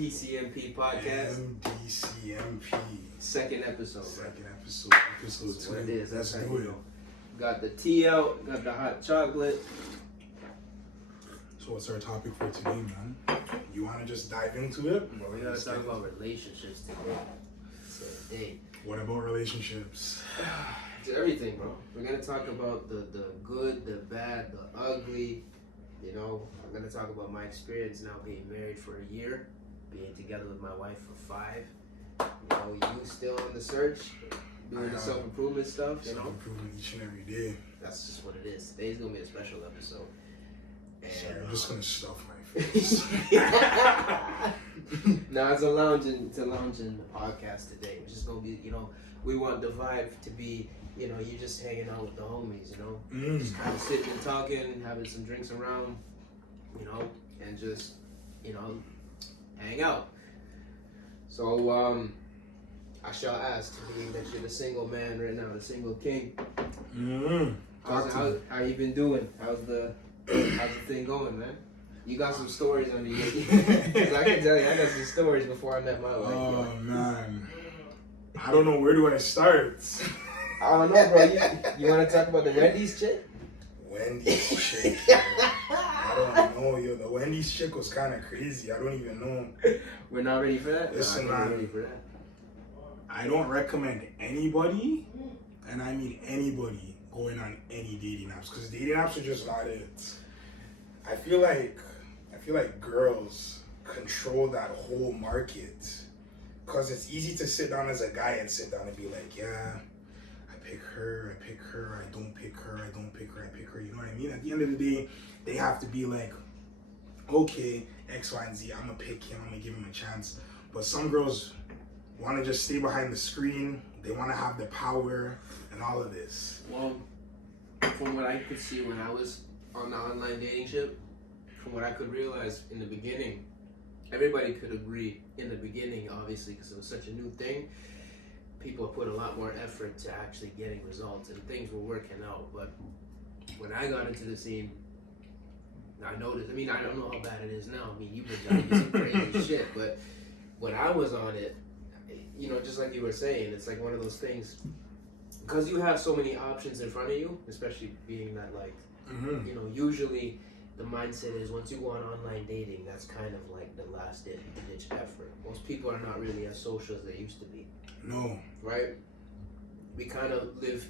MDCMP podcast. MDCMP. Second episode. Episode That's 2. what it is. Let's That's how do you it. know. Got the tea out, got the hot chocolate. So what's our topic for today, man? You want to just dive into it? Well, we gotta talk about relationships today. What about relationships? It's everything, bro. We're gonna talk about the good, the bad, the ugly. You know, I'm gonna talk about my experience now being married for a year, being together with my wife for 5. You know, you still on the search, doing the self-improvement stuff, you know? Self-improvement each and every day. That's just what it is. Today's gonna be a special episode. And, sorry, I'm just gonna stuff my face. No, it's a lounging podcast today. It's just gonna be, you know, we want the vibe to be, you know, you just hanging out with the homies, you know, just kind of sitting and talking, having some drinks around, you know, and just, you know, hang out. So, I shall ask, being that you're the single man right now, the single king. How you been doing? How's the thing going, man? You got some stories under you. Because I can tell you, I got some stories before I met my wife. Oh, man. I don't know, where do I start? I don't know, bro. You want to talk about the Wendy's chick? Wendy's chick. I don't know, yo. The Wendy's chick was kind of crazy. I don't even know. We're not ready for that? Listen, no, man. Ready for that. I don't recommend anybody, and I mean anybody, going on any dating apps, because dating apps are just not it. I feel like girls control that whole market, because it's easy to sit down as a guy and sit down and be like, yeah, I pick her, I don't pick her, I pick her, you know what I mean? At the end of the day, they have to be like, okay, X, Y, and Z, I'm gonna pick him, I'm gonna give him a chance. But some girls want to just stay behind the screen, they want to have the power and all of this. Well, from what I could see when I was on the online dating ship, from what I could realize in the beginning, everybody could agree in the beginning, obviously, because it was such a new thing, people put a lot more effort to actually getting results, and things were working out. But when I got into the scene, I noticed, I mean, I don't know how bad it is now. I mean, you've been doing some crazy shit, but when I was on it, you know, just like you were saying, it's like one of those things, because you have so many options in front of you, especially being that, like, you know, usually the mindset is once you go on online dating, that's kind of like the last ditch effort. Most people are not really as social as they used to be. No. Right? We kind of live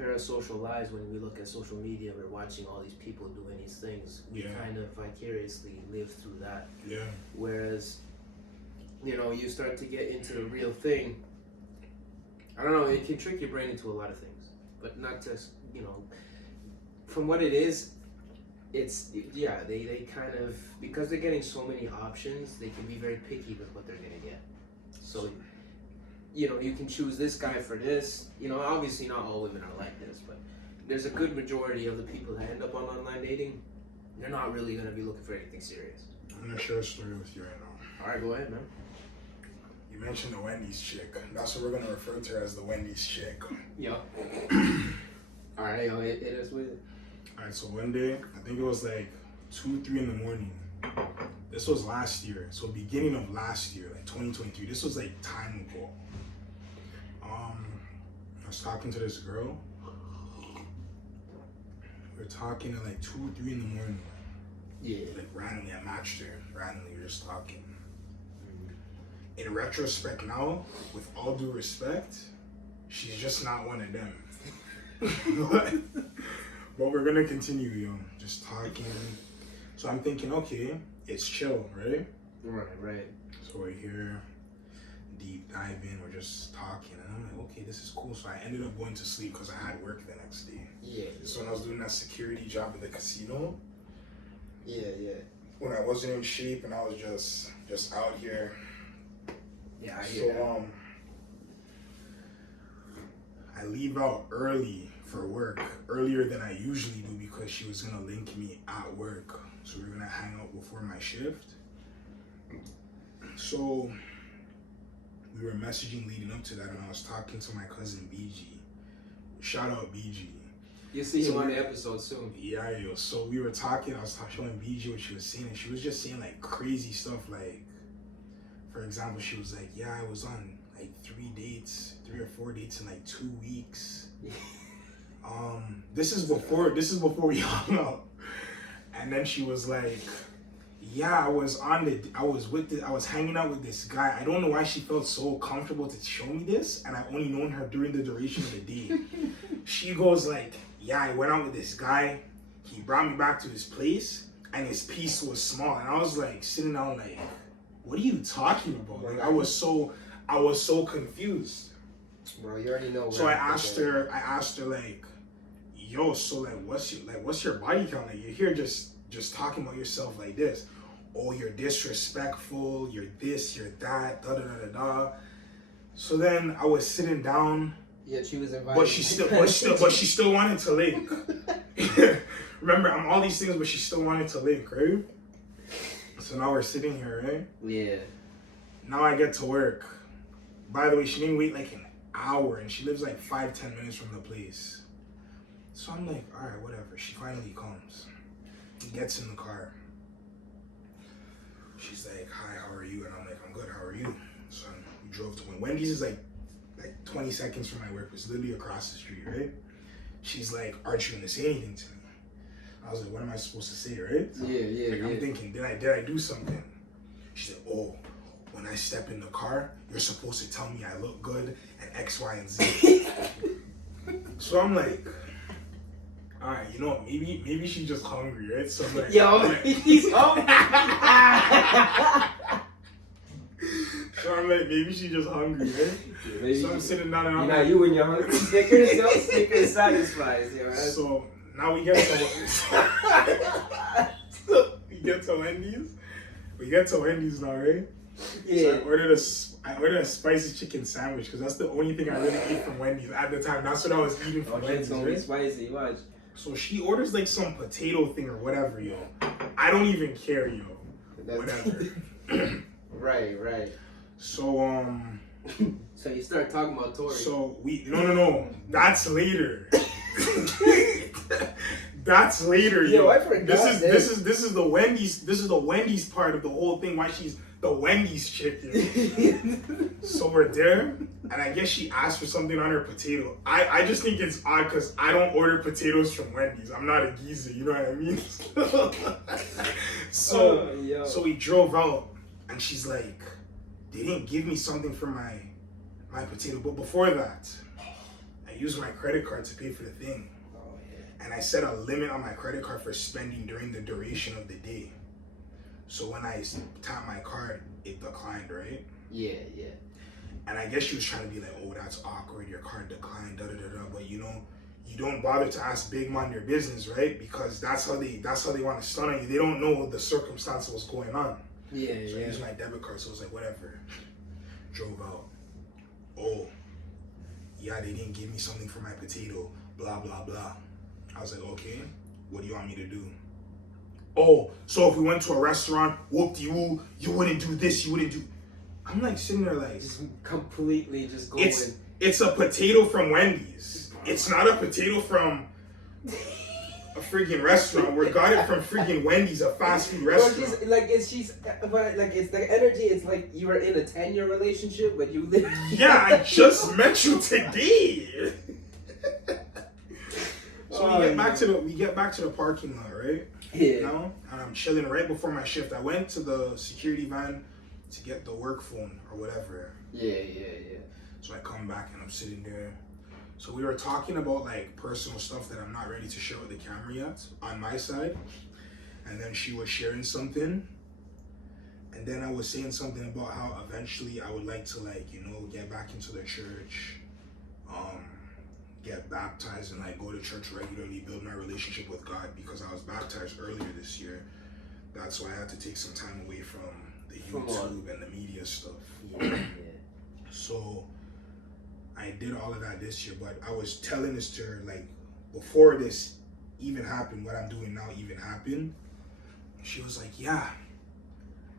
parasocial lives when we look at social media. We're watching all these people doing these things. We kind of vicariously live through that. Yeah. Whereas, you know, you start to get into the real thing. I don't know, it can trick your brain into a lot of things. But not just, you know, from what it is, it's, yeah, they kind of, because they're getting so many options, they can be very picky with what they're going to get. So, you know, you can choose this guy for this. You know, obviously not all women are like this, but there's a good majority of the people that end up on online dating, they're not really going to be looking for anything serious. I'm going to share a story with you right now. All right, go ahead, man. You mentioned the Wendy's chick. That's what we're going to refer to her as, the Wendy's chick. Yeah. All right, yo, hit us with it. Alright, so one day, I think it was like 2, 3 in the morning. This was last year, so beginning of last year, like 2023. This was like time ago. I was talking to this girl. We were talking at like 2, 3 in the morning. Yeah. Like randomly, I matched her. Randomly, we were just talking. In retrospect now, with all due respect, she's just not one of them. But we're gonna continue, yo, just talking. So I'm thinking, okay, it's chill, right? Right. So we're here, deep diving, we're just talking, and I'm like, okay, this is cool. So I ended up going to sleep because I had work the next day. Yeah. So when I was doing that security job at the casino, Yeah. when I wasn't in shape and I was just out here. Yeah, I hear that. I leave out early for work, earlier than I usually do, because she was gonna link me at work. So we're gonna hang out before my shift. So we were messaging leading up to that, and I was talking to my cousin BG. Shout out BG. You'll see him on the episode soon. Yeah, yo. So we were talking, I was showing BG what she was saying, and she was just saying like crazy stuff, like for example, she was like, yeah, I was on like 3 or 4 dates in like 2 weeks. This is before we hung out. And then she was like, yeah, I was hanging out with this guy. I don't know why she felt so comfortable to show me this, and I only known her during the duration of the day. She goes like, yeah, I went out with this guy. He brought me back to his place, and his piece was small. And I was like sitting down like, what are you talking about? Like I was so confused. Bro, you already know. So I asked her like, yo, so like what's your body count? Like you're here just talking about yourself like this. Oh, you're disrespectful, you're this, you're that, da da da da da. So then I was sitting down. Yeah, she was invited. But she still wanted to link. Remember, I'm all these things, but she still wanted to link, right? So now we're sitting here, right? Yeah. Now I get to work. By the way, she didn't wait like an hour, and she lives like 5-10 minutes from the place. So I'm like, all right, whatever. She finally comes. He gets in the car. She's like, hi, how are you? And I'm like, I'm good, how are you? So we drove to Wendy's is like 20 seconds from my work. It's literally across the street, right? She's like, aren't you gonna say anything to me? I was like, what am I supposed to say, right? Yeah. I'm thinking, did I do something? She said, oh, when I step in the car, you're supposed to tell me I look good and X, Y, and Z. So I'm like, all right, you know what? Maybe she's just hungry, right? So I'm like, he's hungry. So I'm like, maybe she's just hungry, right? Maybe so I'm sitting down and I'm like, you and your hungry Snickers satisfies, yo. Right? So now we get to Wendy's. We get to Wendy's now, right? Yeah. So I ordered a spicy chicken sandwich because that's the only thing I really ate from Wendy's at the time. That's what I was eating from Wendy's. It's gonna be spicy, watch. So she orders like some potato thing or whatever, yo. I don't even care, yo. Whatever. Right. So So you start talking about Tori. So no. That's later. That's later, yo. Yo, I forgot. This is the Wendy's. This is the Wendy's part of the whole thing. Why she's the Wendy's chicken. So we're there, and I guess she asked for something on her potato. I just think it's odd because I don't order potatoes from Wendy's. I'm not a geezer, you know what I mean? So we drove out, and she's like, they didn't give me something for my potato. But before that, I used my credit card to pay for the thing. And I set a limit on my credit card for spending during the duration of the day. So when I tapped my card, it declined, right? Yeah. And I guess she was trying to be like, oh, that's awkward, your card declined, da-da-da-da. But you know, you don't bother to ask big man their business, right? Because that's how they want to stun on you. They don't know the circumstance of what's going on. Yeah. So I used my debit card, so I was like, whatever. Drove out. Oh, yeah, they didn't give me something for my potato, blah, blah, blah. I was like, okay, what do you want me to do? Oh, so if we went to a restaurant, whoop-de-woo, you wouldn't do this, you wouldn't do... I'm like sitting there like... Just completely just going... It's a potato from Wendy's. It's not a potato from a freaking restaurant. We got it from freaking Wendy's, a fast food restaurant. But it's the energy, it's like you were in a 10-year relationship, but you live... Yeah, I just met you today. So we get back to the parking lot, right? Yeah. You know? And I'm chilling right before my shift. I went to the security van to get the work phone or whatever. Yeah. So I come back and I'm sitting there. So we were talking about like personal stuff that I'm not ready to share with the camera yet on my side. And then she was sharing something. And then I was saying something about how eventually I would like to like, you know, get back into the church. Get baptized and like go to church regularly, build my relationship with God, because I was baptized earlier this year. That's why I had to take some time away from the YouTube and the media stuff. Yeah. So I did all of that this year, but I was telling this to her like before this even happened, what I'm doing now even happened. She was like, yeah,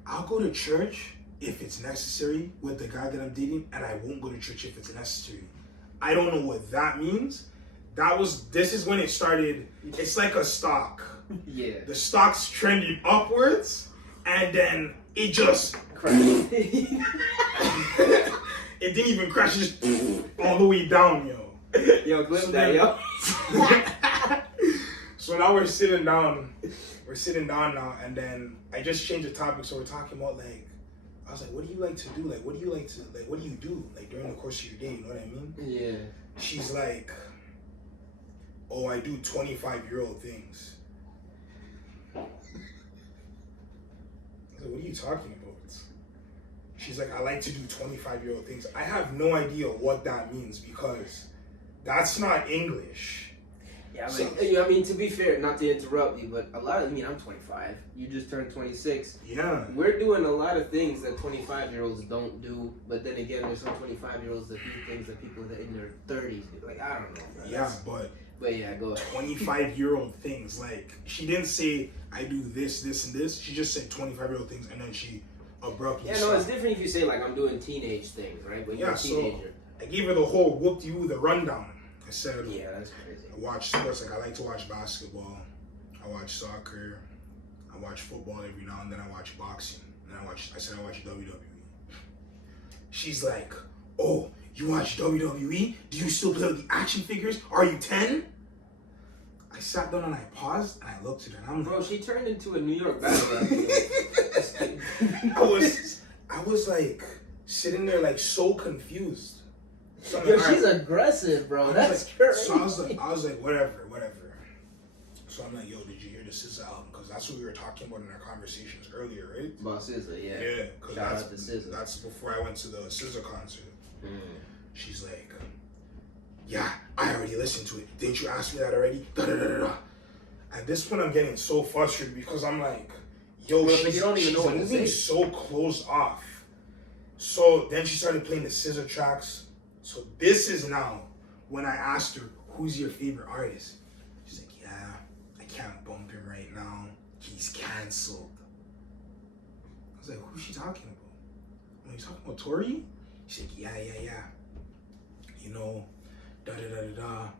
I'll go to church if it's necessary with the guy that I'm dating, and I won't go to church if it's necessary. I don't know what that means. This is when it started. It's like a stock. Yeah. The stock's trending upwards, and then it just Crash. It didn't even crash, it just all the way down, yo. Yo, clip that, yo. So now we're sitting down now, and then I just changed the topic, so we're talking about, like, I was like, what do you like to do? Like, what do you do, like, during the course of your day, you know what I mean? Yeah. She's like, oh, I do 25-year-old things. I was like, what are you talking about? She's like, I like to do 25-year-old things. I have no idea what that means because that's not English. Yeah, like, I mean, to be fair, not to interrupt you, but I'm 25. You just turned 26. Yeah. We're doing a lot of things that 25-year-olds don't do, but then again, there's some 25-year-olds that do things that people that in their 30s do. Like, I don't know. Bro. Yeah, but yeah, go ahead. 25-year-old things. Like, she didn't say, I do this, this, and this. She just said 25-year-old things, and then she abruptly Yeah, no, it's different if you say, like, I'm doing teenage things, right? But you're a teenager. So I gave her the whole whoop-de-woo, the rundown. I said, yeah, that's crazy. I watch sports. Like, I like to watch basketball. I watch soccer. I watch football every now and then. I watch boxing. And I watch WWE. She's like, oh, you watch WWE? Do you still play with the action figures? Are you 10? I sat down and I paused and I looked at her and I'm like, bro, she turned into a New York battle rapper. I was like sitting there like so confused. So yo, she's aggressive, bro. That's crazy. So I was like, whatever. So I'm like, yo, did you hear the SZA album? Because that's what we were talking about in our conversations earlier, right? About SZA, yeah. Yeah, because shout out to SZA. That's before I went to the SZA concert. She's like, yeah, I already listened to it. Didn't you ask me that already? Da da da da da. At this point, I'm getting so frustrated because I'm like, yo, she's moving so close off. So then she started playing the SZA tracks. So this is now when I asked her, who's your favorite artist? She's like, yeah, I can't bump him right now. He's canceled. I was like, who's she talking about? Are you talking about Tory? She's like, yeah. You know, da da da da da.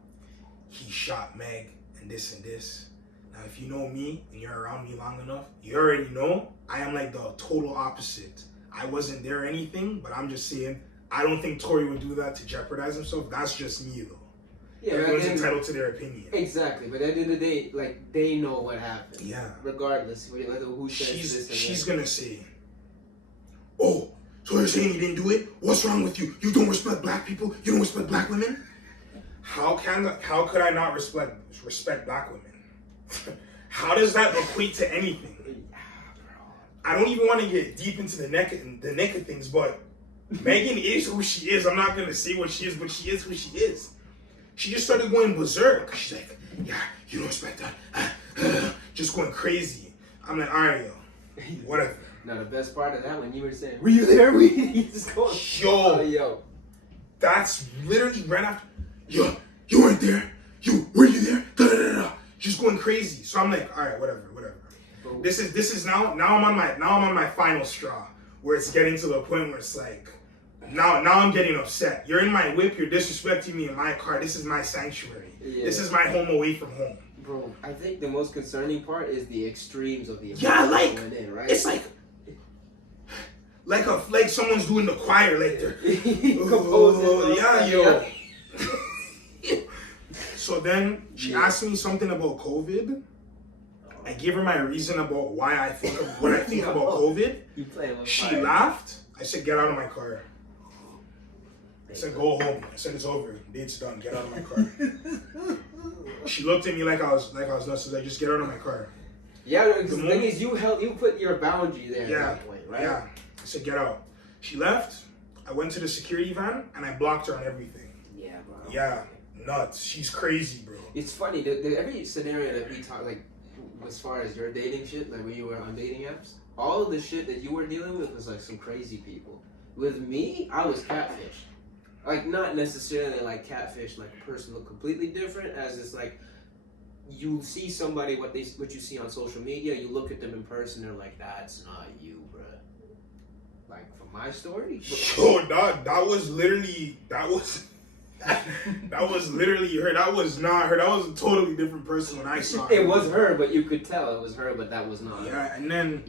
He shot Meg and this and this. Now, if you know me and you're around me long enough, you already know I am like the total opposite. I wasn't there or anything, but I'm just saying, I don't think Tory would do that to jeopardize himself. That's just me, though. Yeah, everyone's entitled to their opinion. Exactly, but at the end of the day, like, they know what happened. Yeah. Regardless, whether who says this. She's gonna say, oh, so you're saying you didn't do it? What's wrong with you? You don't respect black people? You don't respect black women? How could I not respect black women? How does that equate to anything? I don't even want to get deep into the neck of things, but Megan is who she is. I'm not gonna say what she is, but she is who she is. She just started going berserk. She's like, yeah, you don't respect that. Just going crazy. I'm like, all right, yo, whatever. Now the best part of that when you were saying, were you there? You just going, yo, that's literally right after. Yo, you weren't there. Were you there? Da da da da. Just going crazy. So I'm like, all right, whatever. This is now I'm on my final straw where it's getting to the point where it's like now I'm getting upset. You're in my whip, you're disrespecting me in my car. This is my sanctuary. Yeah. This is my home away from home. Bro, I think the most concerning part is the extremes of the like going in, right? It's like someone's doing the choir like they're composing. yo. So then she asked me something about COVID. I gave her my reason about what I think about COVID. She laughed. I said, get out of my car. I said, go home. I said, it's over. Date's done. Get out of my car. She looked at me like I was nuts. I was like, just get out of my car. Yeah, because the thing is, you put your boundary there at that point, right? Yeah. I said, get out. She left. I went to the security van and I blocked her on everything. Yeah, bro. Yeah, nuts. She's crazy, bro. It's funny. Every scenario that we talk, like, as far as your dating shit, like when you were on dating apps, all of the shit that you were dealing with was like some crazy people. With me, I was catfish. Like, not necessarily like catfish, like a person look completely different, as it's like you see somebody what you see on social media, you look at them in person, they're like, that's not you, bruh. Like, from my story, yo, that was literally her. That was not her. That was a totally different person when I saw her. It was her, but you could tell it was her, but that was not her. Yeah, and then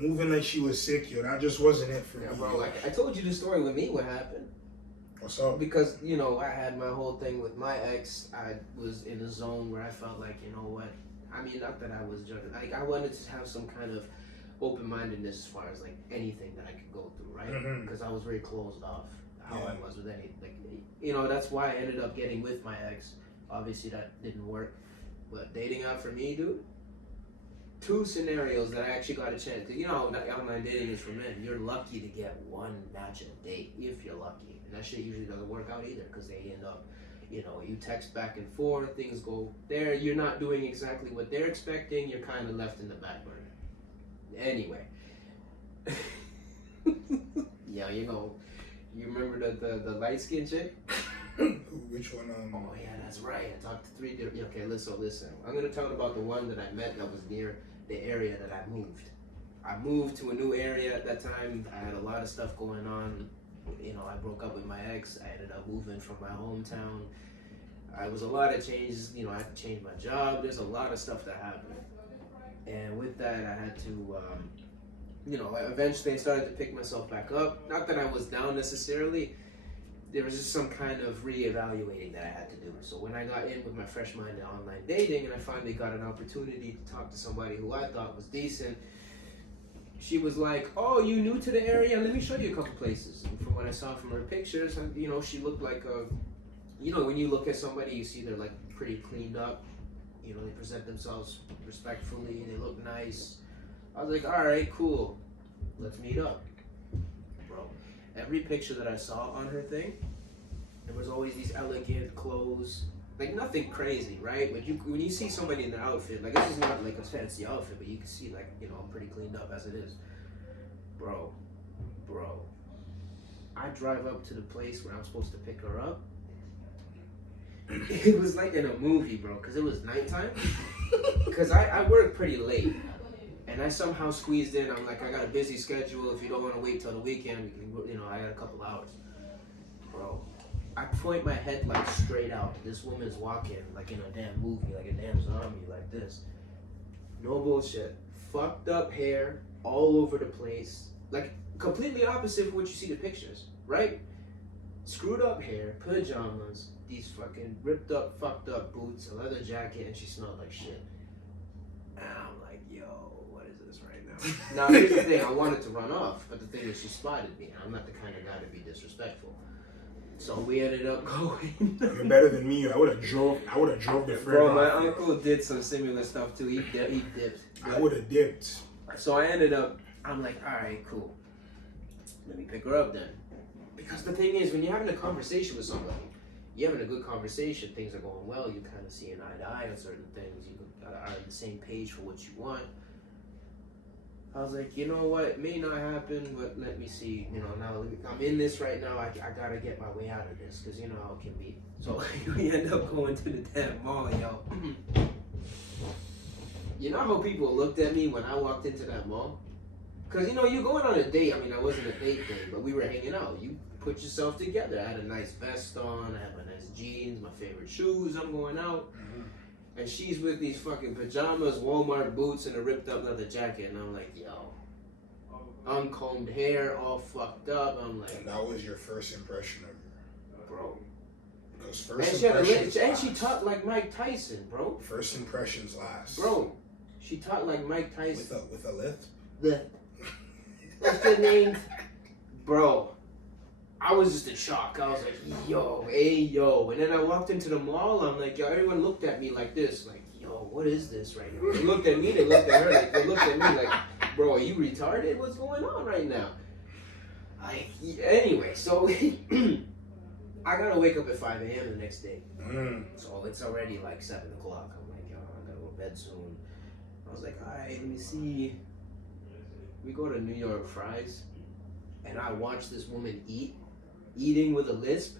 moving like she was sick, yo. That just wasn't it for me. Bro, I told you the story with me, what happened. What's up? Because, you know, I had my whole thing with my ex. I was in a zone where I felt like, you know what, I mean, not that I was judging. Like, I wanted to have some kind of open-mindedness as far as, like, anything that I could go through, right? Because I was very closed off how I was with anything. Like, you know, that's why I ended up getting with my ex. Obviously, that didn't work. But dating out for me, dude, 2 scenarios that I actually got a chance. Because, you know, online dating is for men. You're lucky to get one match a date, if you're lucky. And that shit usually doesn't work out either, because they end up, you know, you text back and forth, things go there. You're not doing exactly what they're expecting. You're kind of left in the back burner. Anyway. Yeah, you know, you remember the light-skinned chick? Which one? Oh, yeah, that's right. I talked to 3 different... Okay, listen. I'm going to talk about the one that I met that was near the area that I moved. I moved to a new area at that time. I had a lot of stuff going on. You know, I broke up with my ex. I ended up moving from my hometown. I was a lot of changes. You know, I had to change my job. There's a lot of stuff that happened. And with that, I had to... you know, eventually I started to pick myself back up. Not that I was down necessarily. There was just some kind of reevaluating that I had to do. So when I got in with my fresh mind in online dating and I finally got an opportunity to talk to somebody who I thought was decent, she was like, oh, you new to the area? Let me show you a couple places. And from what I saw from her pictures, you know, she looked like a, you know, when you look at somebody, you see they're like pretty cleaned up. You know, they present themselves respectfully, they look nice. I was like, all right, cool, let's meet up. Bro, every picture that I saw on her thing, there was always these elegant clothes, like nothing crazy, right? But when you see somebody in their outfit, like this is not like a fancy outfit, but you can see like, you know, I'm pretty cleaned up as it is. Bro, I drive up to the place where I'm supposed to pick her up. It was like in a movie, bro, because it was nighttime. Because I work pretty late. And I somehow squeezed in. I'm like, I got a busy schedule. If you don't want to wait till the weekend, we can, you know, I got a couple hours. Bro, I point my headlight straight out. This woman's walking like in a damn movie, like a damn zombie, like this. No bullshit. Fucked up hair all over the place. Like, completely opposite of what you see the pictures, right? Screwed up hair, pajamas, these fucking ripped up, fucked up boots, a leather jacket, and she smelled like shit. And I'm like, yo, what is this right now? Now, here's the thing, I wanted to run off, but the thing is, she spotted me. I'm not the kind of guy to be disrespectful. So we ended up going. You're better than me. I would have drove the friend. Bro, my uncle did some similar stuff too. He dipped. I would have dipped. So I ended up, I'm like, all right, cool. Let me pick her up then. Because the thing is, when you're having a conversation with somebody, you're having a good conversation, things are going well, you kind of see an eye to eye on certain things, you are on the same page for what you want. I was like, you know what, it may not happen, but let me see, you know, now I'm in this right now, I gotta get my way out of this, because you know how it can be. So we end up going to the damn mall, yo. You know how people looked at me when I walked into that mall? Because, you know, you're going on a date. I mean, I wasn't a date, but we were hanging out. You put yourself together. I had a nice vest on. I had my nice jeans, my favorite shoes. I'm going out. Mm-hmm. And she's with these fucking pajamas, Walmart boots, and a ripped up leather jacket. And I'm like, yo. Uncombed hair, all fucked up. I'm like. And that was your first impression of her? Bro. Because first impressions and she talked like Mike Tyson, bro. First impressions last. Bro. She talked like Mike Tyson. With a lift? Lift. What's the name? Bro, I was just in shock. I was like, yo, hey, yo. And then I walked into the mall. I'm like, yo, everyone looked at me like this. Like, yo, what is this right now? They looked at me. They looked at her. Like, they looked at me like, bro, are you retarded? What's going on right now? Anyway, so I got to wake up at 5 a.m. the next day. So it's already like 7 o'clock. I'm like, yo, I got to go to bed soon. I was like, all right, let me see. We go to New York Fries, and I watch this woman eating with a lisp,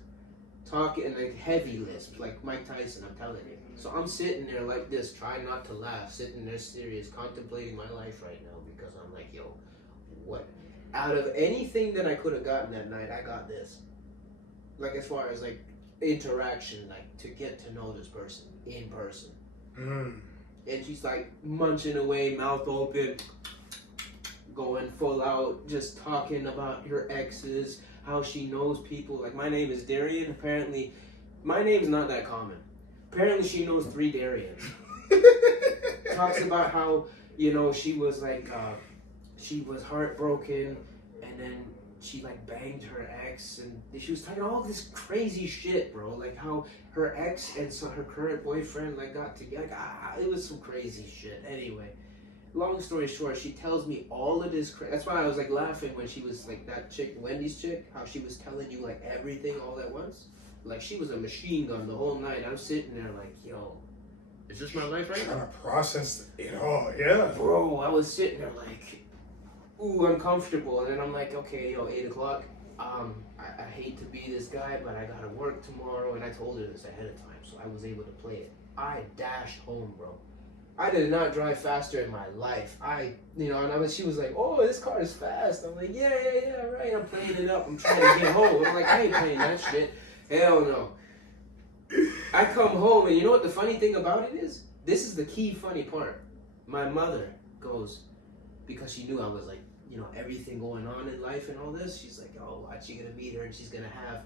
talking like heavy lisp, like Mike Tyson, I'm telling you. So I'm sitting there like this, trying not to laugh, sitting there serious, contemplating my life right now, because I'm like, yo, what? Out of anything that I could have gotten that night, I got this. Like, as far as like interaction, like to get to know this person in person. And she's like munching away, mouth open. going full out, just talking about her exes, how she knows people. Like, my name is Darian. Apparently, my name's not that common. Apparently, she knows 3 Darians. Talks about how, you know, she was like, she was heartbroken, and then she like banged her ex, and she was talking all this crazy shit, bro. Like how her ex and her current boyfriend like got together. Like, it was some crazy shit. Anyway, long story short, she tells me all of this. That's why I was like laughing when she was like that chick, Wendy's chick, how she was telling you like everything all at once. Like she was a machine gun the whole night. I'm sitting there like, yo, is this my life right now? Trying to process it all, yeah. Bro, I was sitting there like, ooh, uncomfortable. And then I'm like, okay, yo, 8 o'clock. I hate to be this guy, but I gotta work tomorrow. And I told her this ahead of time, so I was able to play it. I dashed home, bro. I did not drive faster in my life. She was like, oh, this car is fast. I'm like, yeah, right. I'm playing it up. I'm trying to get home. I'm like, I ain't playing that shit. Hell no. I come home, and you know what the funny thing about it is? This is the key funny part. My mother goes, because she knew I was like, you know, everything going on in life and all this, she's like, oh, watch, you're gonna meet her, and she's gonna have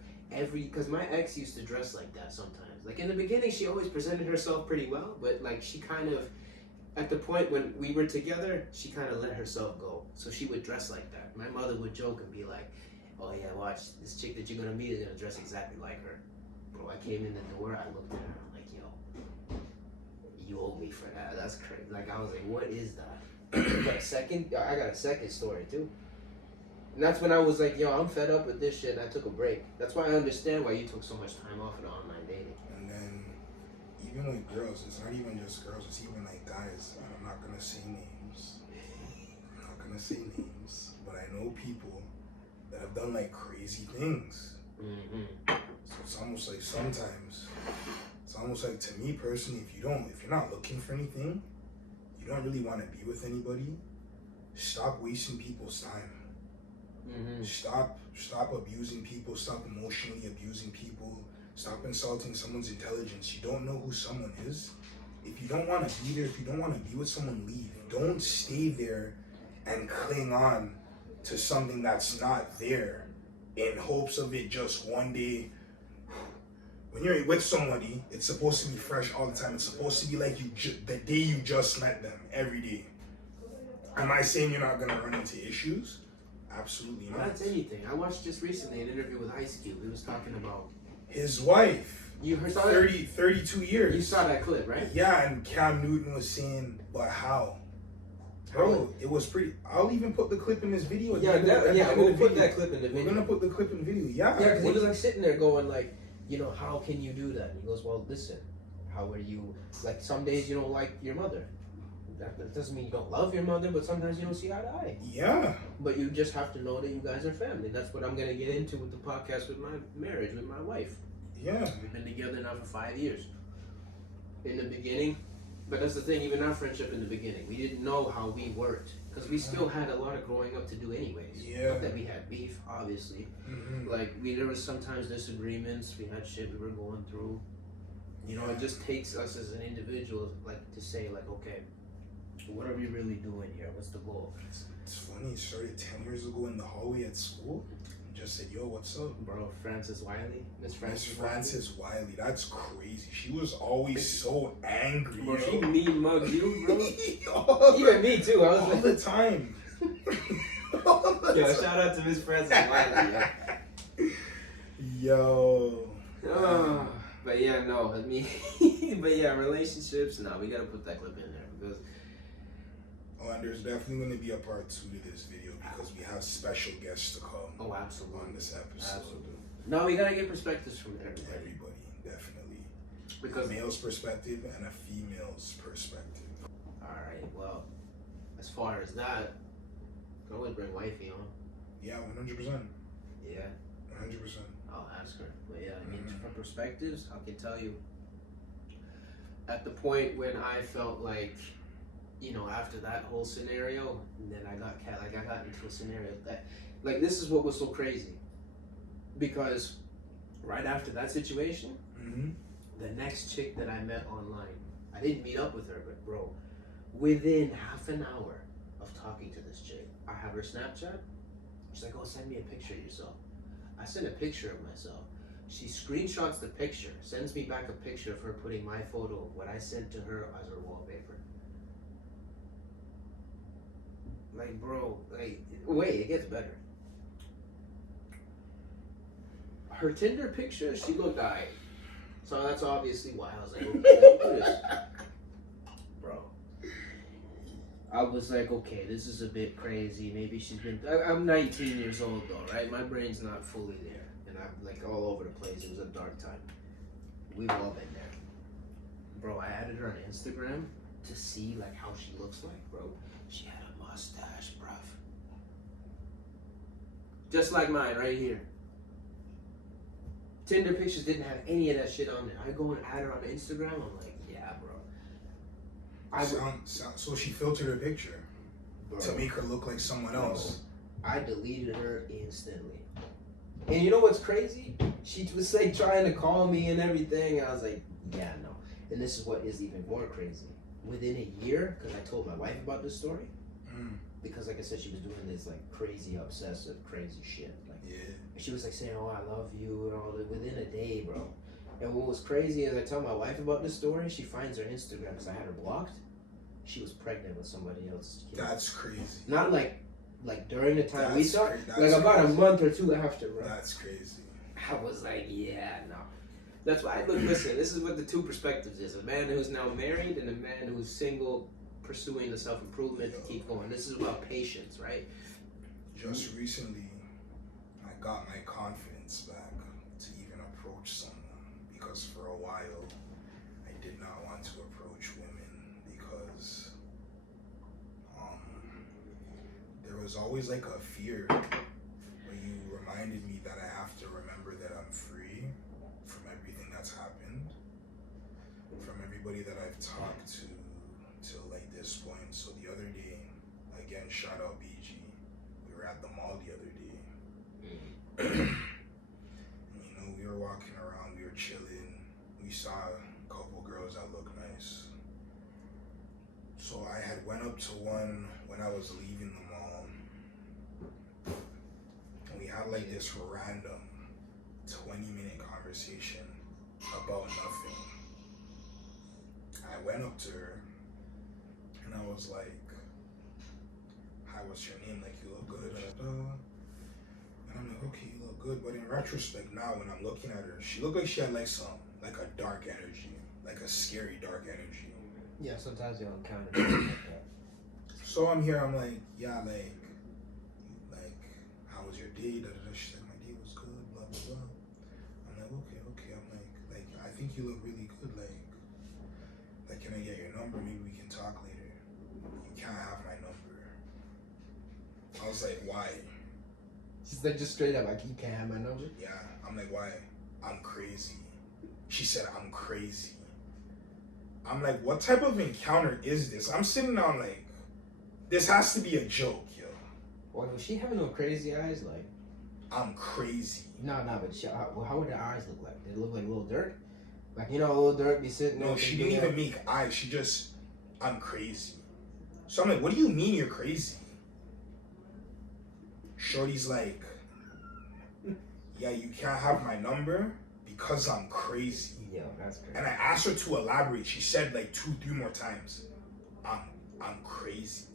because my ex used to dress like that sometimes. Like in the beginning, she always presented herself pretty well, but like she kind of, at the point when we were together, she kind of let herself go. So she would dress like that. My mother would joke and be like, oh yeah, watch, this chick that you're gonna meet is gonna dress exactly like her. Bro, I came in the door, I looked at her, I'm like, yo, you owe me for that. That's crazy. Like, I was like, what is that? I got a second story too. And that's when I was like, yo, I'm fed up with this shit, and I took a break. That's why I understand why you took so much time off in online dating. And then, even with girls, it's not even just girls, it's even like guys. I'm not gonna say names. But I know people that have done like crazy things. Mm-hmm. So it's almost like sometimes, to me personally, if you're not looking for anything, you don't really want to be with anybody, stop wasting people's time. Mm-hmm. Stop abusing people, stop emotionally abusing people, stop insulting someone's intelligence. You don't know who someone is. If you don't want to be there, if you don't want to be with someone, leave. Don't stay there and cling on to something that's not there in hopes of it just one day. When you're with somebody, it's supposed to be fresh all the time. It's supposed to be like the day you just met them, every day. Am I saying you're not going to run into issues? Absolutely not. That's anything. I watched just recently an interview with Ice Cube. He was talking about his wife. You saw 32 years. You saw that clip, right? Yeah, and Cam Newton was saying, but how? Bro, it was pretty. I'll even put the clip in this video. We'll put that clip in the video. We're gonna put the clip in the video. Yeah, because he was like sitting there going like, you know, how can you do that? And he goes, well, listen, how are you? Like some days you don't like your mother. That doesn't mean you don't love your mother, but sometimes you don't see eye to eye. Yeah. But you just have to know that you guys are family. That's what I'm gonna get into with the podcast with my marriage with my wife. Yeah. We've been together now for 5 years. In the beginning, but that's the thing, even our friendship in the beginning, we didn't know how we worked. Because we still had a lot of growing up to do anyways. Yeah. Not that we had beef, obviously. Mm-hmm. Like, there was sometimes disagreements, we had shit we were going through. You know, it just takes us as an individual, like, to say, like, okay, what are we really doing here? What's the goal? It's funny, it started 10 years ago in the hallway at school. Just said, yo, what's up? Bro, Frances Wiley. Miss Frances Wiley. That's crazy. She was always so angry. Bro, she mean mugged you, bro. Even me, too. I was all the time. Yo, shout out to Miss Frances Wiley, yo. But yeah, no, I mean, but yeah, relationships, no, we gotta put that clip in there because. Oh, and there's definitely going to be a part 2 to this video because we have special guests to come. Oh, absolutely. On this episode. Absolutely. No, we gotta get perspectives from everybody. Everybody, definitely. Because a male's perspective and a female's perspective. Alright, well, as far as that, I always bring wifey on. Yeah, 100%. Yeah. 100%. I'll ask her. But yeah, I mean, from perspectives, I can tell you, at the point when I felt like, you know, after that whole scenario, and then I got into a scenario that, like, this is what was so crazy. Because right after that situation, the next chick that I met online, I didn't meet up with her, but bro, within half an hour, of talking to this chick. I have her Snapchat. She's like, oh, send me a picture of yourself. I send a picture of myself. She screenshots the picture, sends me back a picture of her putting my photo of what I sent to her as her wallpaper. Like, bro, like, wait, it gets better. Her Tinder picture, she looked alright. So that's obviously why I was like, okay, look at this. Bro. I was like, okay, this is a bit crazy. Maybe she's been. I'm 19 years old though, right? My brain's not fully there. And I'm like all over the place. It was a dark time. We've all been there. Bro, I added her on Instagram to see like how she looks like, bro. She had a mustache, bruv. Just like mine, right here. Tinder pictures didn't have any of that shit on there. I go and add her on Instagram. I'm like, yeah, bro. So she filtered her picture, bro, to make her look like someone else. I deleted her instantly. And you know what's crazy? She was like trying to call me and everything. I was like, yeah, no. And this is what is even more crazy. Within a year, because I told my wife about this story, because like I said, she was doing this like crazy, obsessive, crazy shit. Like, yeah. She was like saying, oh, I love you and all that within a day, bro. And what was crazy is I tell my wife about this story, she finds her Instagram because I had her blocked. She was pregnant with somebody else's kid. That's crazy. Not like during the time we saw, like about a month or two after, bro. That's crazy. I was like, yeah, no. That's why, look, listen, this is what the two perspectives is. A man who's now married and a man who's single, pursuing the self-improvement to keep going. This is about patience, right? Just recently, I got my confidence back to even approach someone, because for a while, I did not want to approach women because there was always like a fear where you reminded me that I have to remember that I'm free from everything that's happened, from everybody that I've talked to till like this point. So the other day, again, shout out BG, we were at the mall the other day. And, you know, we were walking around, we were chilling, we saw a couple girls that looked nice. So I had went up to one when I was leaving the mall, and we had like this random 20-minute conversation about nothing. I went up to her and I was like, hi, what's your name? Like, you look good. And I'm like, okay, you look good. But in retrospect now, when I'm looking at her, she looked like she had like a dark energy, like a scary dark energy. Yeah, sometimes you'll encounter something like that. So I'm here, I'm like, yeah, like, how was your day? She's like, my day was good, blah, blah, blah. I'm like, okay. I'm like, I think you look really good. Like, can I get your number? Maybe we can talk later. You can't have my number. I was like, why? She's like, just straight up, like, you can't have my number? Yeah, I'm like, why? I'm crazy. She said, I'm crazy. I'm like, what type of encounter is this? I'm sitting down like, this has to be a joke, yo. Well, was she having no crazy eyes? Like, I'm crazy. No, but how would her eyes look like? Did it look like Lil Durk? Like, you know, Lil Durk be sitting there. No, she didn't even make eyes. She just, I'm crazy. So I'm like, what do you mean you're crazy? Shorty's like, yeah, you can't have my number because I'm crazy. Yo, that's crazy. And I asked her to elaborate. She said like 2-3 more times, I'm crazy.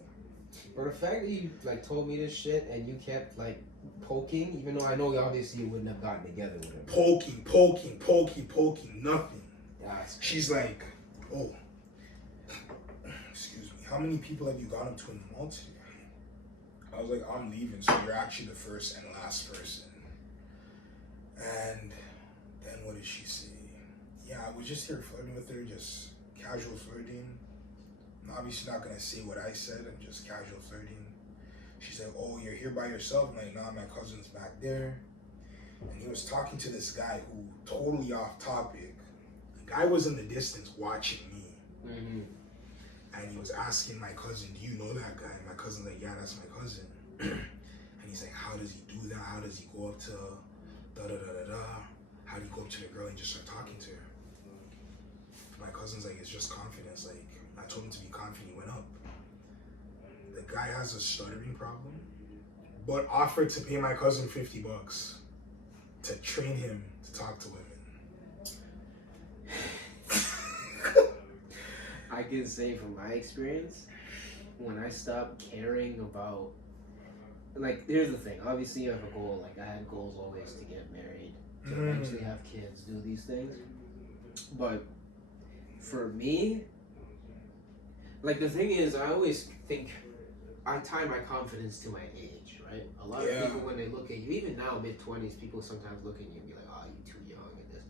But the fact that you like told me this shit and you kept like poking, even though I know obviously you wouldn't have gotten together with her. Poking, nothing. That's crazy. She's like, oh, excuse me, how many people have you gone up to in the mall today? I was like, I'm leaving, so you're actually the first and last person. And then what did she say? Yeah, I was just here flirting with her, just casual flirting. I'm obviously not gonna say what I said, I'm just casual flirting. She's like, oh, you're here by yourself? I'm like, nah, my cousin's back there. And he was talking to this guy who, totally off topic. The guy was in the distance watching me. Mm-hmm. And he was asking my cousin, do you know that guy? And my cousin's like, yeah, that's my cousin. And he's like, how does he do that? How does he go up to da-da-da-da-da? How do you go up to the girl and just start talking to her? My cousin's like, it's just confidence. Like, I told him to be confident, he went up. the guy has a stuttering problem, but offered to pay my cousin $50 to train him to talk to women. I can say from my experience, when I stopped caring about, like, here's the thing. Obviously, you have a goal. Like, I had goals always to get married, to eventually have kids, do these things. But for me, like, the thing is, I always think I tie my confidence to my age, right? A lot of people, when they look at you, even now, mid-20s, people sometimes look at you and be like, oh, you're too young and this.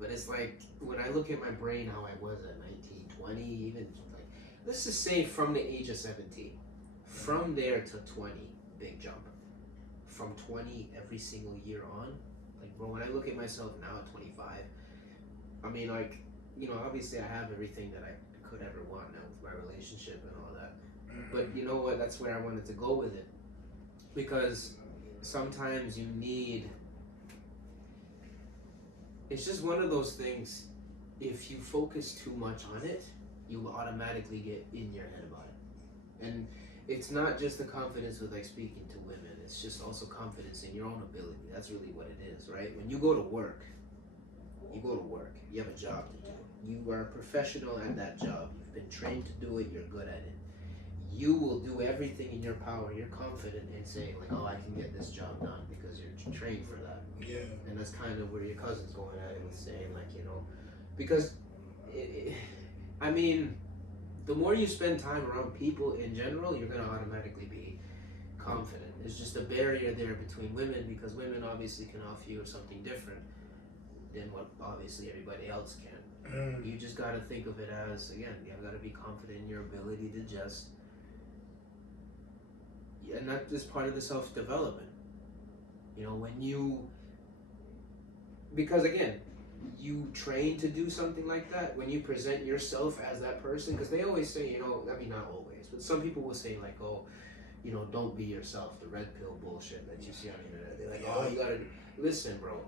But it's like, when I look at my brain, how I was at 19, 20, even, like, let's just say from the age of 17. From there to 20, big jump. From 20 every single year on, like, bro, when I look at myself now at 25, I mean, like, you know, obviously I have everything that I could ever want now with my relationship and all that. But you know what? That's where I wanted to go with it. Because sometimes you need... It's just one of those things, if you focus too much on it, you will automatically get in your head about it. And it's not just the confidence with, like, speaking to women. It's just also confidence in your own ability. That's really what it is, right? When you go to work, you have a job to do. You are a professional at that job. You've been trained to do it. You're good at it. You will do everything in your power. You're confident in saying, like, oh, I can get this job done because you're trained for that. Yeah. And that's kind of where your cousin's going at it with saying, like, you know, because, I mean, the more you spend time around people in general, you're going to automatically be confident. There's just a barrier there between women because women obviously can offer you something different than what obviously everybody else can. You just got to think of it as, again, you've got to be confident in your ability to just, and that is part of the self-development. You know, when you, because again, you train to do something like that, when you present yourself as that person, because they always say, you know, I mean, not always, but some people will say, like, oh, you know, don't be yourself, the red pill bullshit that you see on the internet. They're like, oh, you gotta, listen, bro,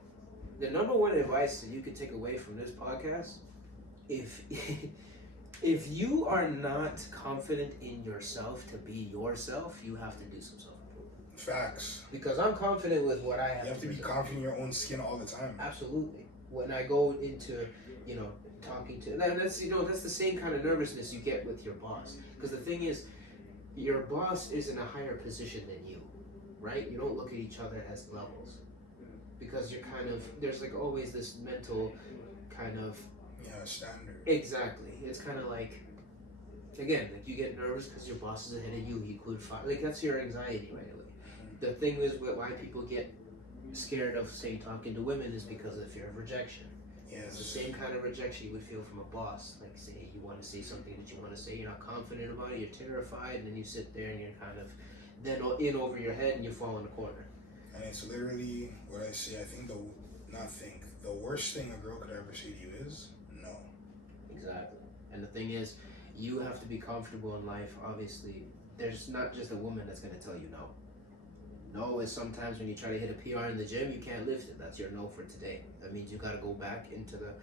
the number one advice that you could take away from this podcast, if you are not confident in yourself to be yourself, you have to do some self-improvement. Facts. Because I'm confident with what I have. You have to be confident in your own skin all the time. Absolutely. When I go into, you know, talking to, and that's, you know, that's the same kind of nervousness you get with your boss. Because the thing is, your boss is in a higher position than you, right? You don't look at each other as levels. Because you're kind of, there's like always this mental kind of... Yeah, standard. Exactly. It's kind of like, again, like you get nervous because your boss is ahead of you, he could fire. Like, that's your anxiety right away. The thing is, why people get scared of, say, talking to women is because of the fear of rejection. Yes. It's the same kind of rejection you would feel from a boss. Like, say, you want to say something that you want to say, you're not confident about it, you're terrified, and then you sit there and you're kind of then in over your head and you fall in the corner. And it's literally what I say. I think the worst thing a girl could ever say to you is no. Exactly. And the thing is, you have to be comfortable in life. Obviously, there's not just a woman that's going to tell you no. No is sometimes when you try to hit a PR in the gym, you can't lift it. That's your no for today. That means you got to go back into the,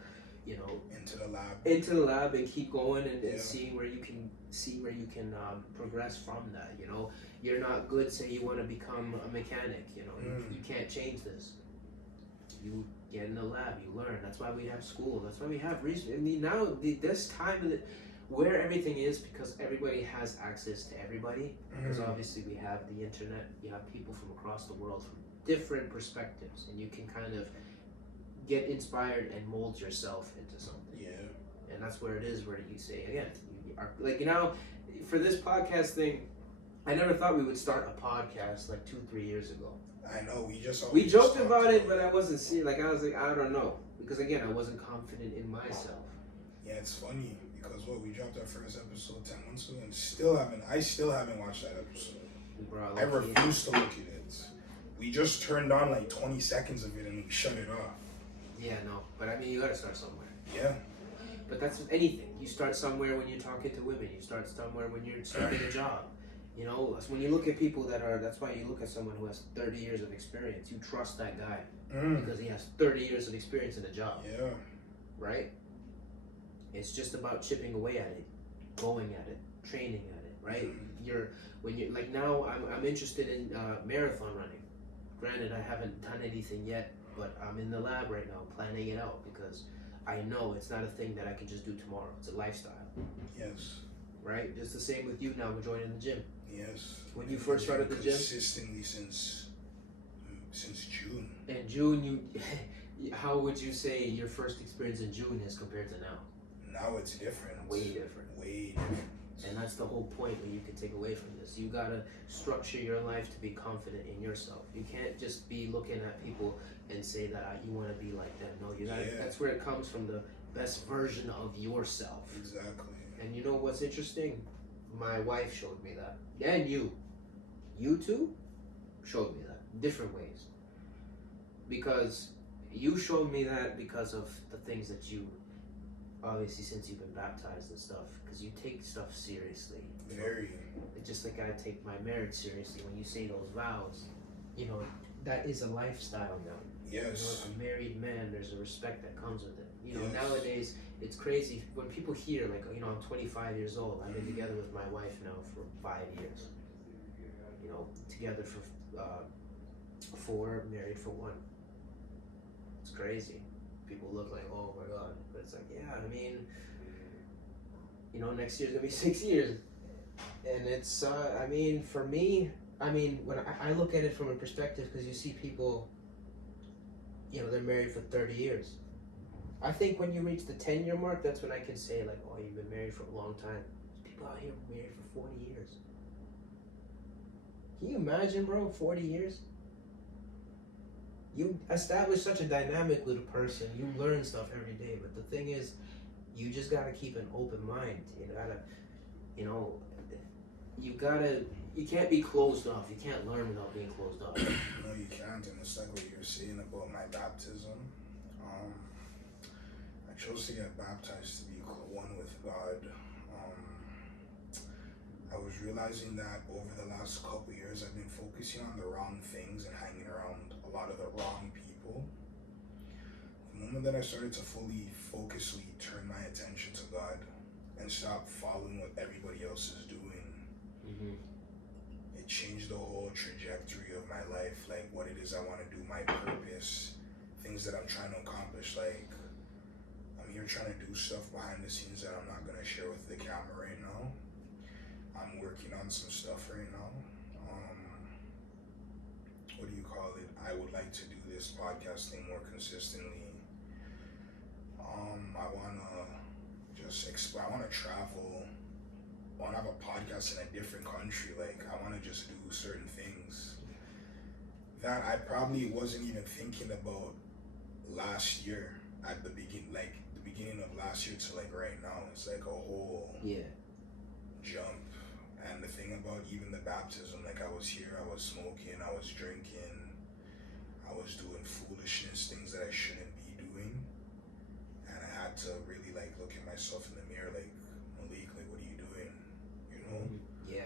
you know, into the lab and keep going and seeing where you can progress from that. You know, you're not good. Say you want to become a mechanic. You know, you can't change this. You get in the lab, you learn. That's why we have school. That's why we have research. I mean, now this time of where everything is, because everybody has access to everybody, because obviously we have the internet, you have people from across the world from different perspectives, and you can kind of get inspired and mold yourself into something. Yeah. And that's where it is, where you say, again, you are, like, you know, for this podcast thing, I never thought we would start a podcast like 2-3 years ago. I know, we joked about it, but I wasn't serious. Like, I was like, I don't know, because again, I wasn't confident in myself. Yeah, it's funny. Because we dropped our first episode 10 months ago, and I still haven't watched that episode. Bro, I refuse to look at it. We just turned on like 20 seconds of it and we shut it off. Yeah, no, but I mean, you gotta start somewhere. Yeah. But that's anything. You start somewhere when you're talking to women. You start somewhere when you're starting a job. You know, when you look at people that's why you look at someone who has 30 years of experience. You trust that guy because he has 30 years of experience in a job. Yeah. Right? It's just about chipping away at it, going at it, training at it, right? when you're like now I'm interested in marathon running. Granted, I haven't done anything yet, but I'm in the lab right now planning it out because I know it's not a thing that I can just do tomorrow. It's a lifestyle. Yes. Right? It's the same with you now. We're joining the gym. Yes. When you first started the gym? Consistently since June. In June, how would you say your first experience in June is compared to now? Now it's different. Way different. Way different. And that's the whole point that you can take away from this. You gotta structure your life to be confident in yourself. You can't just be looking at people and say that you want to be like them. No, you gotta. Yeah. That's where it comes from, the best version of yourself. Exactly. And you know what's interesting? My wife showed me that, and you too, showed me that different ways. Because you showed me that because of the things that you, obviously since you've been baptized and stuff, because you take stuff seriously. Very. Just like I take my marriage seriously. When you say those vows, you know, that is a lifestyle now. Yes. You know, a married man, there's a respect that comes with it. You know, yes. Nowadays, it's crazy. When people hear, like, you know, I'm 25 years old. I've been together with my wife now for 5 years. You know, together for 4, married for 1. It's crazy. People look like, oh my God. But it's like, yeah, I mean, you know, next year's gonna be 6 years. And it's, I mean, for me, I mean, when I look at it from a perspective, because you see people, you know, they're married for 30 years. I think when you reach the 10-year mark, that's when I can say, like, oh, you've been married for a long time. There's people out here married for 40 years. Can you imagine, bro, 40 years? You establish such a dynamic with a person. You learn stuff every day. But the thing is, you just got to keep an open mind. You gotta, you know, you can't be closed off. You can't learn without being closed off. No, you can't. And it's like what you were saying about my baptism. I chose to get baptized to be one with God. I was realizing that over the last couple years, I've been focusing on the wrong things and hanging around a lot of the wrong people. The moment that I started to fully focusly turn my attention to God and stop following what everybody else is doing, it changed the whole trajectory of my life, like what it is I want to do, my purpose, things that I'm trying to accomplish. Like, I'm here trying to do stuff behind the scenes that I'm not going to share with the camera right now. I'm working on some stuff right now. What do you call it? I would like to do this podcast thing more consistently. I want to travel. I want to have a podcast in a different country. Like, I want to just do certain things that I probably wasn't even thinking about last year at the beginning of last year to like right now. It's like a whole jump. And the thing about even the baptism, like I was here, I was smoking, I was drinking, I was doing foolishness, things that I shouldn't be doing. And I had to really like look at myself in the mirror, like, Malik, like, what are you doing? You know? Yeah.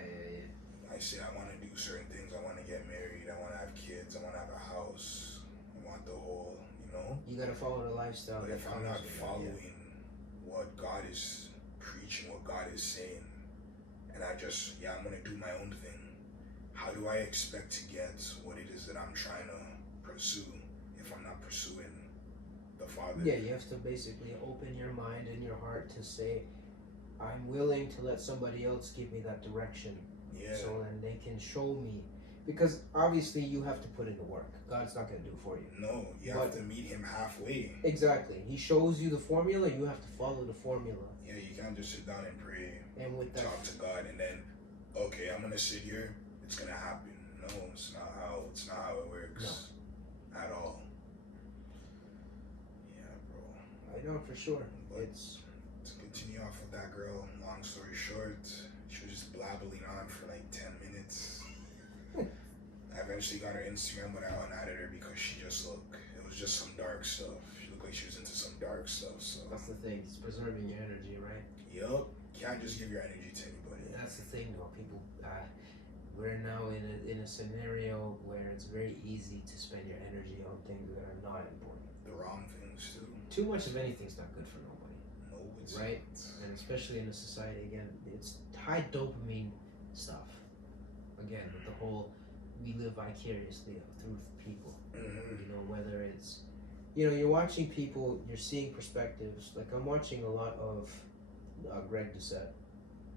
I said I want to do certain things. I want to get married. I want to have kids. I want to have a house. I want the whole, you know? You got to follow the lifestyle. But if I'm not following what God is preaching, what God is saying, and I just, I'm going to do my own thing, how do I expect to get what it is that I'm trying to pursue if I'm not pursuing the Father? Yeah, you have to basically open your mind and your heart to say, I'm willing to let somebody else give me that direction. Yeah. So then they can show me. Because obviously you have to put in the work. God's not going to do it for you. No, you have to meet him halfway. Exactly. He shows you the formula, you have to follow the formula. Yeah, you can't just sit down and pray and with that, talk to God and then, okay, I'm going to sit here, it's going to happen. No, it's not how it works at all. Yeah, bro. I know for sure. But to continue off with that girl, long story short, she was just blabbling on for like 10 minutes. I eventually got her Instagram, but I unadded her because it was just some dark stuff. She looked like she was into some dark stuff. So that's the thing, it's preserving your energy, right? Yup. Can't just give your energy to anybody. That's the thing, though. People, we're now in a scenario where it's very easy to spend your energy on things that are not important. The wrong things too. Too much of anything's not good for nobody. No, it's right. not. And especially in a society, again, it's high dopamine stuff. Again, with the whole, we live vicariously through people. You know, whether it's, you know, you're watching people, you're seeing perspectives. Like I'm watching a lot of Greg Doucette.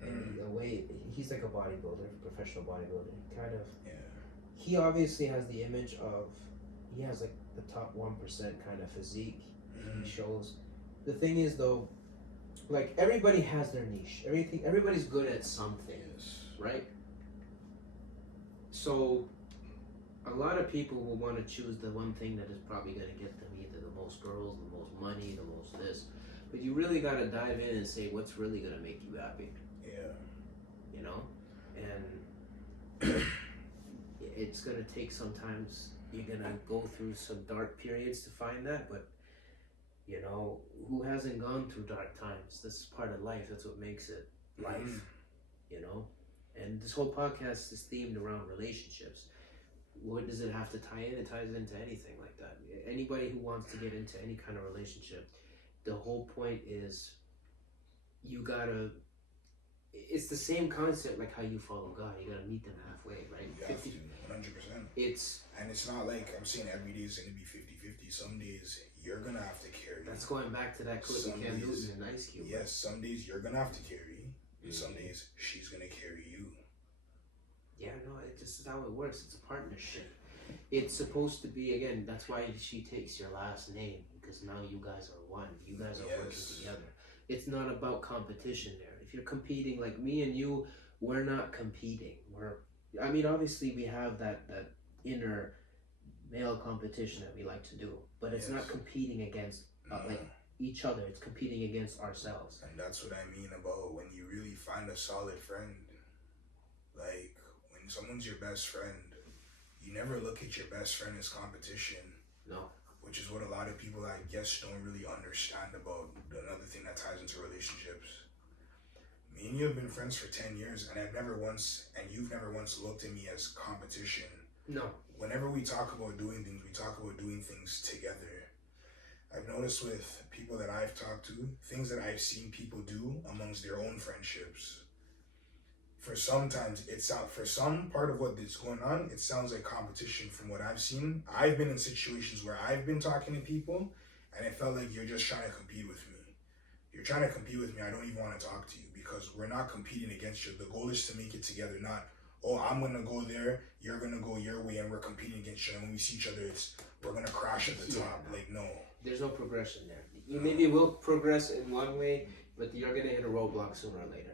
And the way he's like a bodybuilder, professional bodybuilder, kind of. Yeah. He obviously has the image of, he has like the top 1% kind of physique. He shows. The thing is though, like everybody has their niche. Everybody's good at something, right? So a lot of people will want to choose the one thing that is probably going to get them either the most girls, the most money, the most this. But you really got to dive in and say what's really going to make you happy. Yeah. You know? And it's going to take sometimes, you're going to go through some dark periods to find that, but you know, who hasn't gone through dark times? This is part of life. That's what makes it life, you know? And this whole podcast is themed around relationships. What does it have to tie in? It ties into anything like that. Anybody who wants to get into any kind of relationship, the whole point is you gotta, it's the same concept like how you follow God. You gotta meet them halfway, right? You have to, 100%. And it's not like I'm saying every day is going to be 50-50. Some days you're going to have to carry. That's going back to that quote you can't do it in Ice Cube. Yes, some days you're going to have to carry. And some days she's going to carry you. Yeah, no, it's just how it works. It's a partnership. It's supposed to be, again, that's why she takes your last name, because now you guys are one. You guys are working together. It's not about competition there. If you're competing, like me and you, we're not competing. I mean, obviously we have that inner male competition that we like to do, but it's not competing against like each other. It's competing against ourselves. And that's what I mean about when you really find a solid friend. Like when someone's your best friend, you never look at your best friend as competition. No. Which is what a lot of people, I guess, don't really understand about another thing that ties into relationships. Me and you have been friends for 10 years, and you've never once looked at me as competition. No. Whenever we talk about doing things, we talk about doing things together. I've noticed with people that I've talked to, things that I've seen people do amongst their own friendships. For some part of what is going on, it sounds like competition from what I've seen. I've been in situations where I've been talking to people, and it felt like you're just trying to compete with me. You're trying to compete with me, I don't even want to talk to you, because we're not competing against you. The goal is to make it together, not, oh, I'm going to go there, you're going to go your way, and we're competing against you. And when we see each other, we're going to crash at the top. Like, no. There's no progression there. You maybe will progress in one way, but you're going to hit a roadblock sooner or later.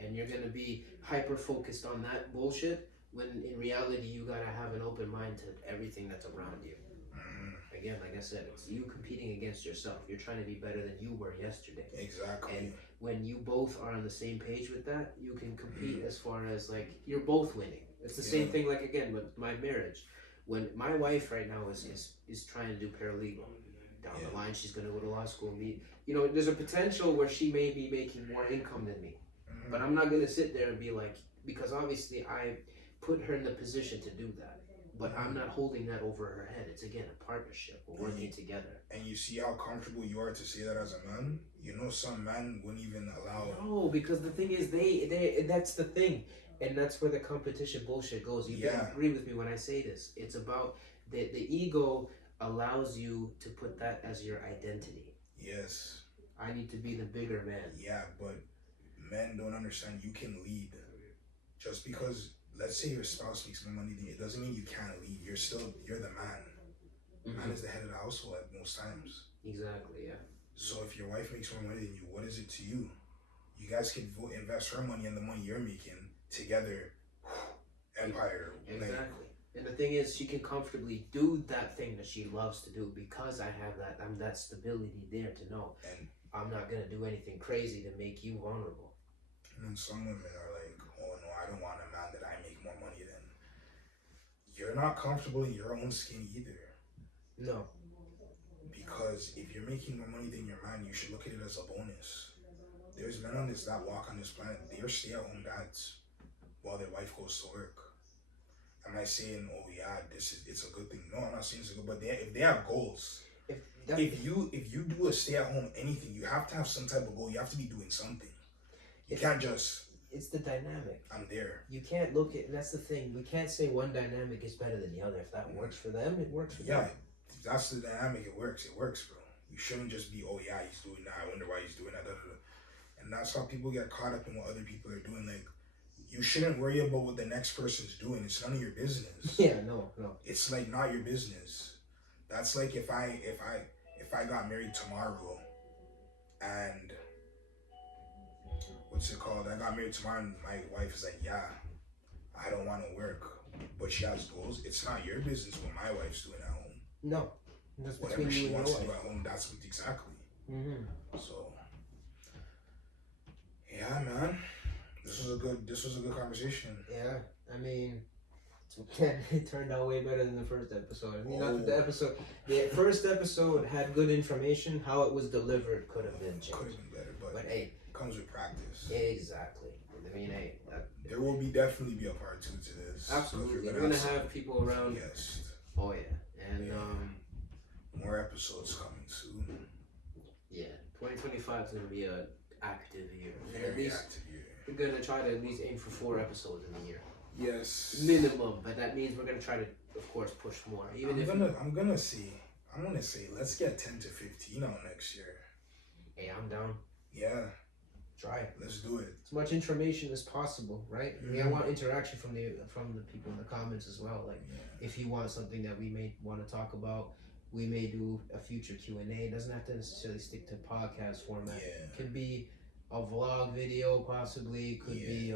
And you're going to be hyper-focused on that bullshit, when in reality, you got to have an open mind to everything that's around you. Again, like I said, it's you competing against yourself. You're trying to be better than you were yesterday. Exactly. And when you both are on the same page with that, you can compete as far as like you're both winning. It's the same thing like again with my marriage. When my wife right now is trying to do paralegal. Down the line, she's going to go to law school. There's a potential where she may be making more income than me. But I'm not going to sit there and be like, because obviously I put her in the position to do that. But I'm not holding that over her head. It's again a partnership. We're working together. And you see how comfortable you are to say that as a man? You know, some men wouldn't even allow. No, because the thing is, they that's the thing. And that's where the competition bullshit goes. You agree with me when I say this. It's about the ego allows you to put that as your identity. Yes. I need to be the bigger man. Yeah, but men don't understand you can lead. Just because, let's say your spouse makes more money than you, it doesn't mean you can't lead. You're the man. Man is the head of the household at most times. Exactly, yeah. So if your wife makes more money than you, what is it to you? You guys can invest her money and the money you're making together. Empire. Exactly. And the thing is, she can comfortably do that thing that she loves to do because I have that stability there to know. And I'm not going to do anything crazy to make you vulnerable. And then some women are like, oh no, I don't want a man that I make more money than. You're not comfortable in your own skin either. No. Because if you're making more money than your man, you should look at it as a bonus. There's men that walk on this planet, they're stay-at-home dads while their wife goes to work. Am I saying, oh yeah, it's a good thing? No, I'm not saying it's a good, but if they have goals, if you do a stay-at-home anything, you have to have some type of goal. You have to be doing something. You can't just it's the dynamic. I'm there. You can't look at, that's the thing. We can't say one dynamic is better than the other. If that works for them, it works for them. Yeah, if that's the dynamic. It works, bro. You shouldn't just be, oh yeah, he's doing that. I wonder why he's doing that. And that's how people get caught up in what other people are doing. Like, you shouldn't worry about what the next person's doing. It's none of your business. Yeah, no. It's like not your business. That's like if I got married tomorrow, and what's it called? I got married tomorrow, and my wife is like, yeah, I don't want to work, but she has goals. It's not your business what my wife's doing at home. No, that's whatever between she you and wants your to do wife. at home. That's what exactly. Mm-hmm. So, yeah, man, this was a good conversation. Yeah, I mean, it turned out way better than the first episode. I mean, not that the first episode had good information. How it was delivered could have been changed. Could have been better, but hey, it comes with practice. Exactly. I mean, hey, there will definitely be a part 2 to this. Absolutely, we're gonna have people around. Yes. Oh yeah, and more episodes coming soon. Yeah, 2025 is gonna be a active year. Very active year. We're gonna try to at least aim for 4 episodes in a year. Yes. Minimum, but that means we're gonna try to, of course, push more. I'm gonna say let's get 10 to 15 out next year. Hey, I'm down. Yeah. Try it. Let's do it. As much information as possible, right? Mm-hmm. I mean, I want interaction from the people in the comments as well. Like, if you want something that we may want to talk about, we may do a future Q&A. It doesn't have to necessarily stick to podcast format. Yeah. It could be a vlog video, possibly. Could be,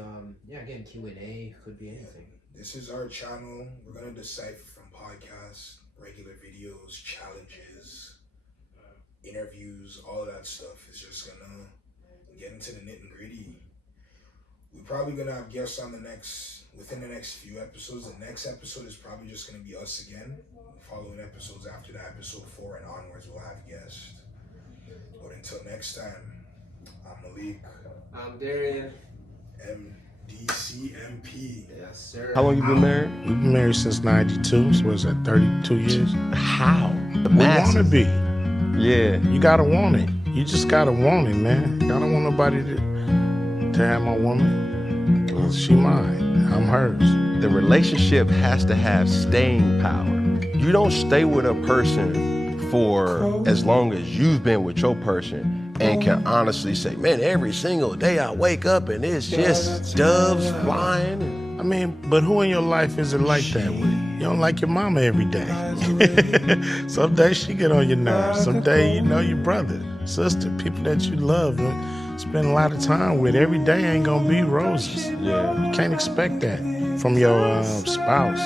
again, Q&A. Could be anything. This is our channel. We're gonna decipher from podcasts, regular videos, challenges, interviews, all that stuff. It's just gonna get into the nitty gritty. We're probably gonna have guests on within the next few episodes. The next episode is probably just gonna be us again. Following episodes after that, episode 4 and onwards, we'll have guests. But until next time, I'm Malik. I'm Darian. MDCMP. Yes, sir. How long you been married? We've been married since 92, so what's that, 32 years? How? The We want masses. to be. Yeah. You gotta want it. You just gotta want it, man. I don't want nobody to have my woman. 'Cause she mine. I'm hers. The relationship has to have staying power. You don't stay with a person for as long as you've been with your person and can honestly say, man, every single day I wake up and it's just doves flying. I mean, but who in your life is it like that with? You don't like your mama every day. Some days she get on your nerves. Some day, your brother, sister, people that you love and spend a lot of time with. Every day ain't gonna be roses. Yeah. You can't expect that from your spouse.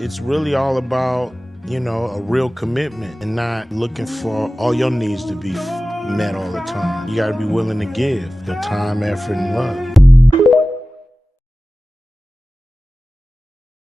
It's really all about, a real commitment and not looking for all your needs to be met all the time. You gotta be willing to give your time, effort, and love.